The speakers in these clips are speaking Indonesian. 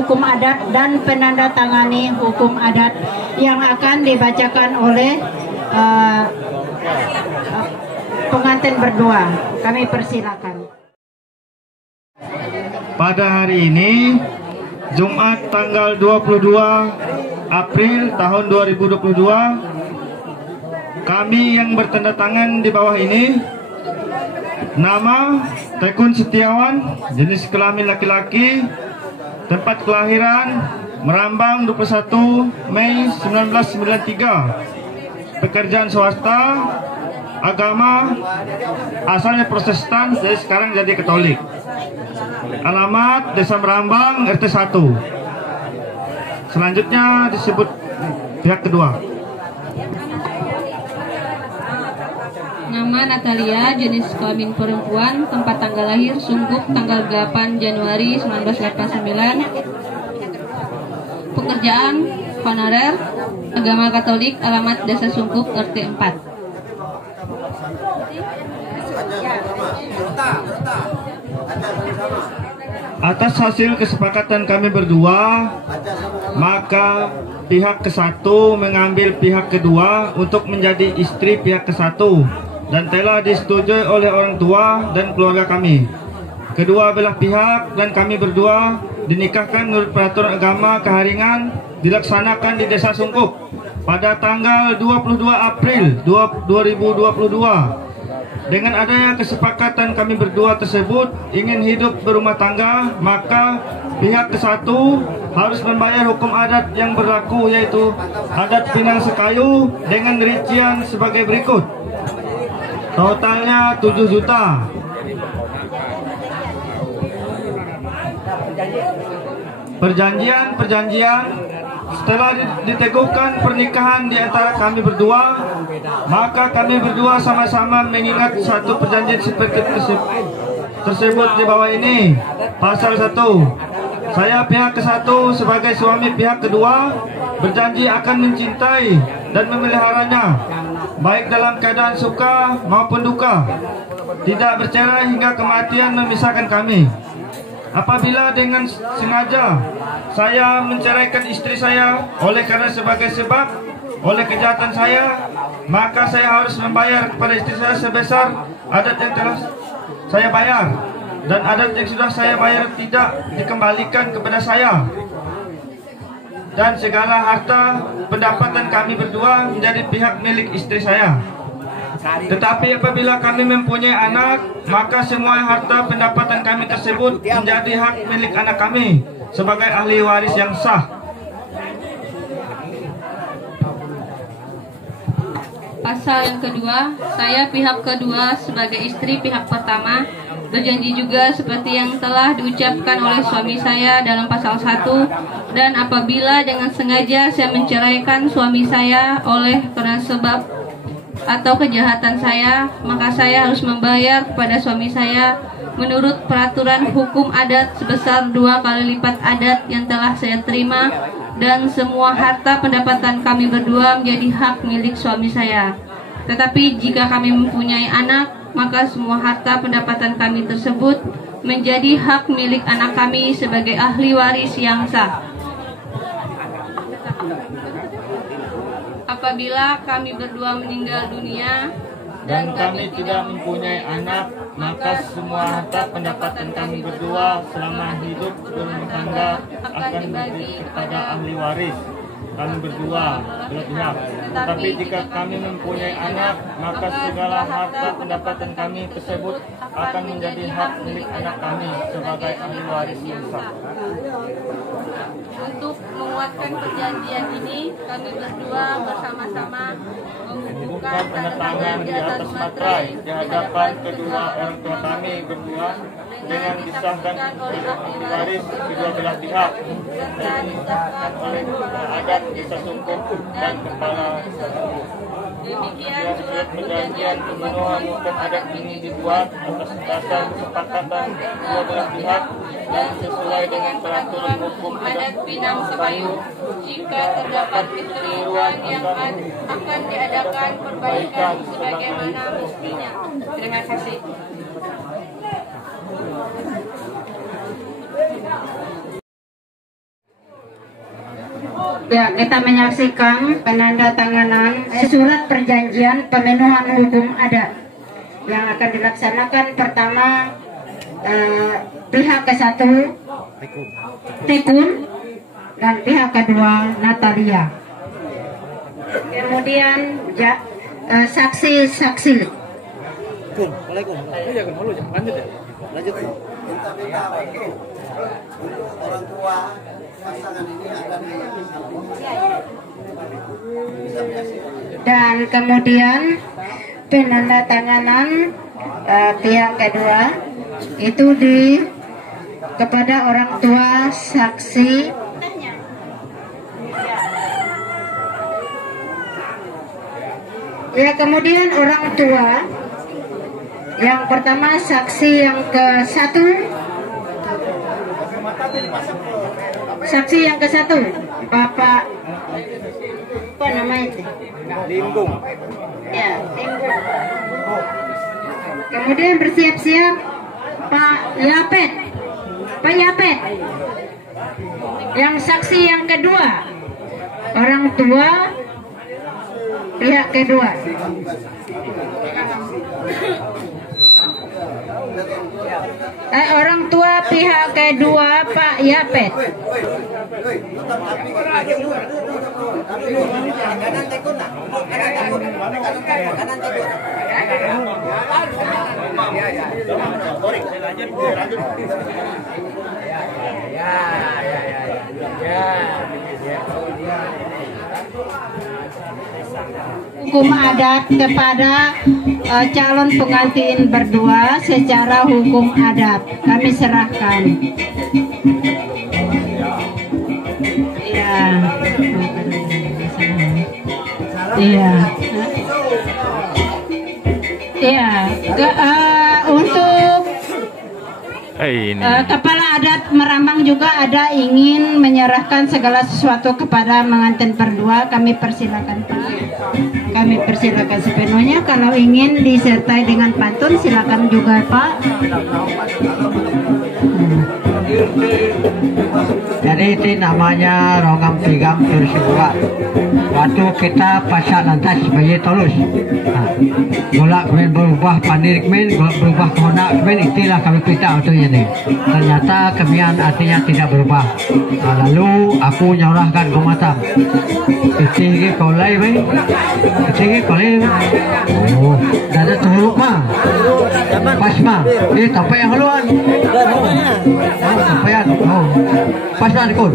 hukum adat dan penandatangani hukum adat yang akan dibacakan oleh pengantin berdua. Kami persilakan. Pada hari ini, Jumat tanggal 22 April tahun 2022, kami yang bertanda tangan di bawah ini, nama Tekun Setiawan, jenis kelamin laki-laki, tempat kelahiran Merambang 21 Mei 1993, pekerjaan swasta, agama asalnya Protestan, jadi sekarang jadi Katolik. Alamat Desa Merambang, RT 1. Selanjutnya disebut pihak kedua. Nama Natalia, jenis kelamin perempuan, tempat tanggal lahir Sungguh tanggal 8 Januari 1989. Pekerjaan honorer, agama Katolik, alamat Desa Sungguh, RT 4. Atas hasil kesepakatan kami berdua, maka pihak ke-1 mengambil pihak kedua untuk menjadi istri pihak ke-1 dan telah disetujui oleh orang tua dan keluarga kami. Kedua belah pihak dan kami berdua dinikahkan menurut peraturan agama Keharingan, dilaksanakan di Desa Sungkup pada tanggal 22 April 2022. Dengan adanya kesepakatan kami berdua tersebut ingin hidup berumah tangga, maka pihak ke-1 harus membayar hukum adat yang berlaku, yaitu adat Pinang Sekayu dengan rincian sebagai berikut. Totalnya 7 juta. Perjanjian setelah diteguhkan pernikahan di antara kami berdua, maka kami berdua sama-sama mengingat satu perjanjian seperti tersebut di bawah ini. Pasal 1. Saya pihak ke-1 sebagai suami pihak kedua berjanji akan mencintai dan memeliharanya baik dalam keadaan suka maupun duka, tidak bercerai hingga kematian memisahkan kami. Apabila dengan sengaja saya menceraikan istri saya oleh kejahatan saya, maka saya harus membayar kepada istri saya sebesar adat yang telah saya bayar, dan adat yang sudah saya bayar tidak dikembalikan kepada saya, dan segala harta pendapatan kami berdua menjadi pihak milik istri saya. Tetapi apabila kami mempunyai anak, maka semua harta pendapatan kami tersebut menjadi hak milik anak kami sebagai ahli waris yang sah. Pasal yang kedua, saya pihak kedua sebagai istri pihak pertama berjanji juga seperti yang telah diucapkan oleh suami saya dalam pasal 1, dan apabila dengan sengaja saya menceraikan suami saya oleh karena sebab atau kejahatan saya, maka saya harus membayar kepada suami saya menurut peraturan hukum adat sebesar 2 kali lipat adat yang telah saya terima, dan semua harta pendapatan kami berdua menjadi hak milik suami saya. Tetapi jika kami mempunyai anak, maka semua harta pendapatan kami tersebut menjadi hak milik anak kami sebagai ahli waris yang sah. Apabila kami berdua meninggal dunia Dan kami tidak mempunyai anak, maka semua harta pendapatan kami berdua selama hidup berumah tangga akan dibagi kepada ahli waris kami berdua belah pihak. Tetapi jika kami mempunyai anak, maka segala harta pendapatan kami tersebut akan menjadi hak milik anak kami sebagai ahli waris yang sah. Untuk menguatkan perjanjian ini, kami berdua bersama-sama membubuhkan tanda tangan di atas materai di hadapan kedua orang tua kami berdua dengan disahkan oleh ahli waris kedua belah pihak dan disahkan oleh kepala adat Desa Sungkup dan kepala Demikian surat perjanjian pemenuhan hukum adat ini dibuat atas dasar kesepakatan kedua belah pihak dan sesuai dengan peraturan hukum adat Pinang Sekayu. Jika terdapat kekeliruan yang akan diadakan perbaikan sebagaimana mestinya. Terima kasih. Ya, kita menyaksikan penandatanganan surat perjanjian pemenuhan hukum adat yang akan dilaksanakan. Pertama, pihak ke-1 Tekun dan pihak kedua Natalia. Kemudian saksi-saksi. Lanjut. Orang tua pasangan ini akan dan kemudian penandatanganan pihak kedua itu kepada orang tua saksi. Ya, kemudian orang tua yang pertama, saksi yang ke-1. Saksi yang ke-1, Bapak apa namanya itu? Limbung. Ya, Limbung. Kemudian bersiap-siap Pak Yapet. Pak Yapet. Yang saksi yang kedua, orang tua pihak kedua. Orang tua pihak kedua Pak Yapet. Hukum adat kepada calon pengantin berdua secara hukum adat kami serahkan. Untuk kepala adat Merambang juga ada ingin menyerahkan segala sesuatu kepada mengantin berdua. Kami persilakan Pak. Kami persilakan sepenuhnya. Kalau ingin disertai dengan pantun silakan juga Pak. Jadi itu namanya rongam tigam tersibuat. Waktu kita pasak lantas sebagai tolus. Golak kemudian berubah pandir kemudian berubah kehonak kemudian itulah kami kita waktunya nih. Ternyata kemian artinya tidak berubah. Lalu aku nyorahkan ke mata. Kecil kolai baik. Kecil kolai. Oh, ada turuk mah. Pas mah. Ini sampai yang haluan. Sampai yang. Oh, pas mah ikut.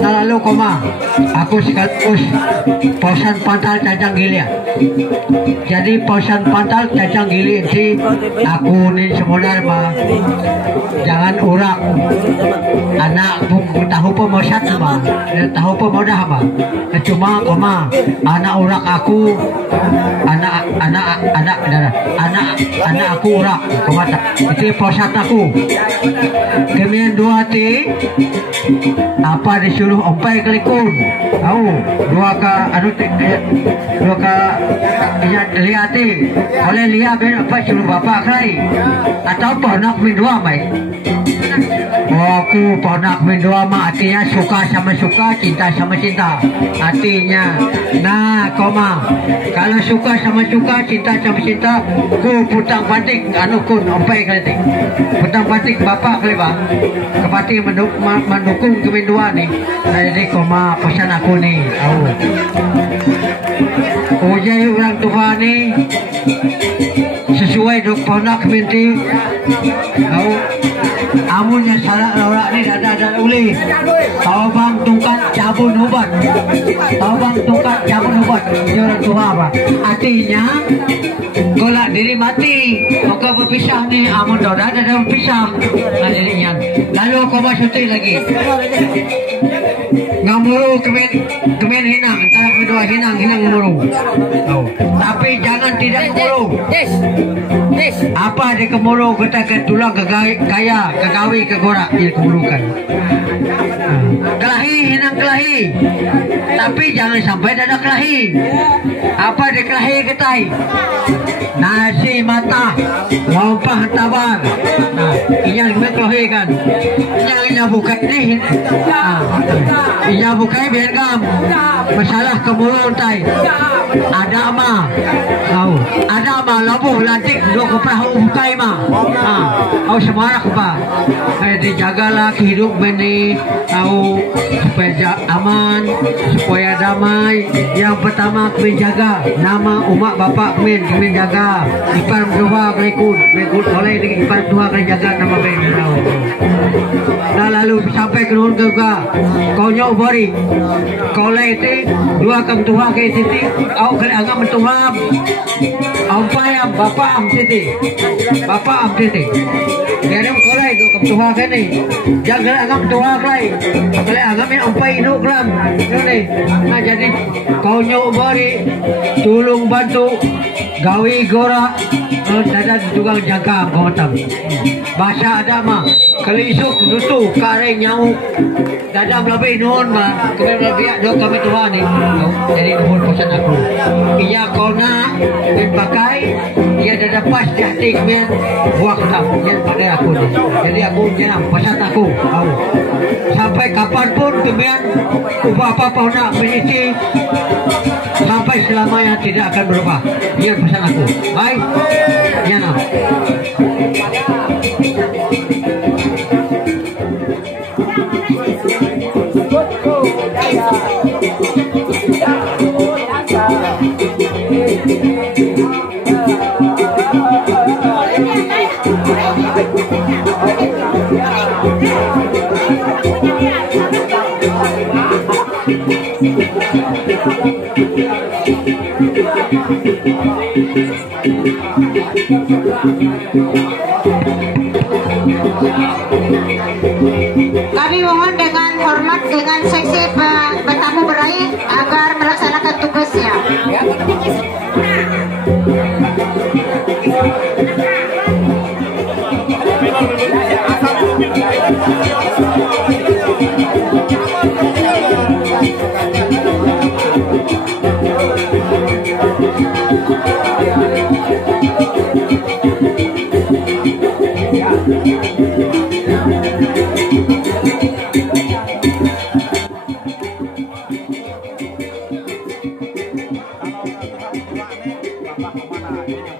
Nah lalu koma. Aku sekaligus posan pantal cacang gilia. Jadi posan pantal cacang gili si aku ni sebenarnya mah jangan urak anak tahu pemersat mah tahu pemudah mah cuma koma anak urak aku anak aku urak koma itu posan aku kemudian dua ti apa disuruh ompai kelikun tahu dua ka lihat oleh lihat apa suruh bapak kelai atau ponak mindua mai. Oh, aku ponak mindua mah artinya suka sama suka, cinta sama cinta artinya. Nah koma kalau suka sama suka, cinta sama cinta, ku putang patik anu kun ompai kelai putang patik bapak kelai bang kepati mendukung kemindua nih. Nah, jadi koma pesan aku nih ujai orang tua nih sesuai dok ponak minti amunnya salah lorak ni ada uli tahu bang tungkat cabun ubat orang tua apa artinya golak diri mati maka berpisah ni amun doda ada berpisah nah dirinya lalu kau masuk lagi ngamuru kemen hinang antara kedua hinang ngamuru tapi jangan tidak ngamuru apa di kemuru kita ke tulang ke gaya ke gawi ke gorak dia kemurukan kelahi hinang kelahi kelahi. Tapi jangan sampai dada kelahi. Apa di kelahi kita? Nasi mata, lompah tabar. Nah, ini yang kelahi kan. Yang buka ini. Yang buka biar kam. Masalah kemulun tay. Ada ama. Tahu. Ada ama labuh lantik dua keperahu bukai mah. Tahu semua apa? Dijagalah kehidup ini. Tahu supaya aman, supaya damai. Yang pertama kami jaga nama umat bapak kami jaga. Ipar dua berikut oleh ipar dua kami jaga nama kami tahu. Nah lalu sampai ke nun juga kau nyok bori kau itu dua kam tuha ke siti au kali agak mentuham au payam bapak am siti jadi kau dua kam tuha ke ni jaga agak tuha kai kali agak min umpai induk gram ini. Nah jadi kau nyok bori tulung bantu gawi gora dada tukang jaga kau tam bahasa ada mah kali isuk nutu kare nyau dada lebih nuhun mah kami lebih do kami Tuhan ni jadi nuhun pesan aku iya kau nak dipakai ia dada pas di hati kami buat tak pada aku ni jadi aku jangan pesan aku sampai kapanpun kami ubah apa-apa nak meniti sampai selamanya tidak akan berubah ia pesan aku baik jangan Kami mohon dengan hormat dengan seksi bertamu berair agar melaksanakan tugasnya. Bapak kemana?